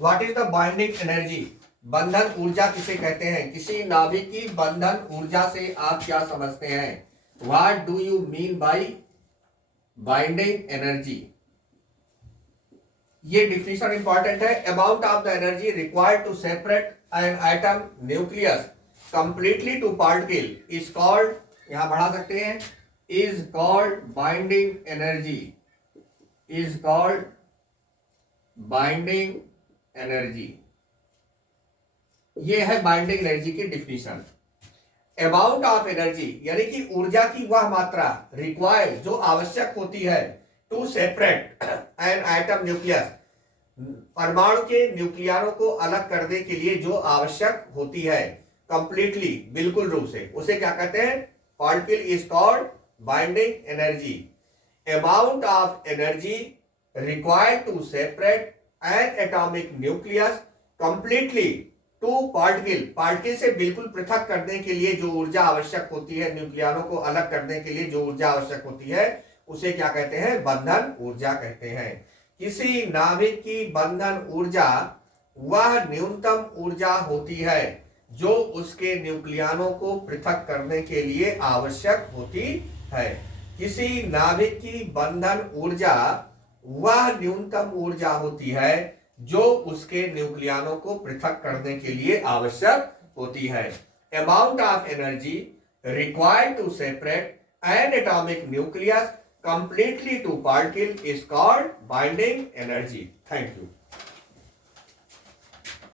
What is the binding energy? बंधन ऊर्जा किसे कहते हैं? किसी नाभिक की बंधन ऊर्जा से आप क्या समझते हैं? What do you mean by binding energy? ये डिफिनेशन इंपॉर्टेंट है। Amount of the energy required to separate an atom nucleus completely to particle is called, यहां बढ़ा सकते हैं, is called binding energy, is called binding energy. ये है binding energy की definition. Amount of energy यानी कि ऊर्जा की वह मात्रा, रिक्वायर्ड जो आवश्यक होती है, to separate an atom nucleus परमाणु के न्यूक्लियरों को अलग करने के लिए जो आवश्यक होती है, कंप्लीटली बिल्कुल रूप से, उसे क्या कहते हैं? Particle is called binding energy. Amount of energy required to separate an atomic nucleus completely to particle, particle से बिल्कुल पृथक करने के लिए जो ऊर्जा आवश्यक होती है, न्यूक्लियरों को अलग करने के लिए जो ऊर्जा आवश्यक होती है, उसे क्या कहते हैं? बंधन ऊर्जा कहते हैं। किसी नाभिक की बंधन ऊर्जा वह न्यूनतम ऊर्जा होती है जो उसके न्यूक्लियनों को पृथक करने के लिए आवश्यक होती है। किसी नाभिक की बंधन ऊर्जा वह न्यूनतम ऊर्जा होती है जो उसके न्यूक्लियनों को पृथक करने के लिए आवश्यक होती है। Amount of energy required to separate an atomic nucleus completely to particle is called binding energy. Thank you.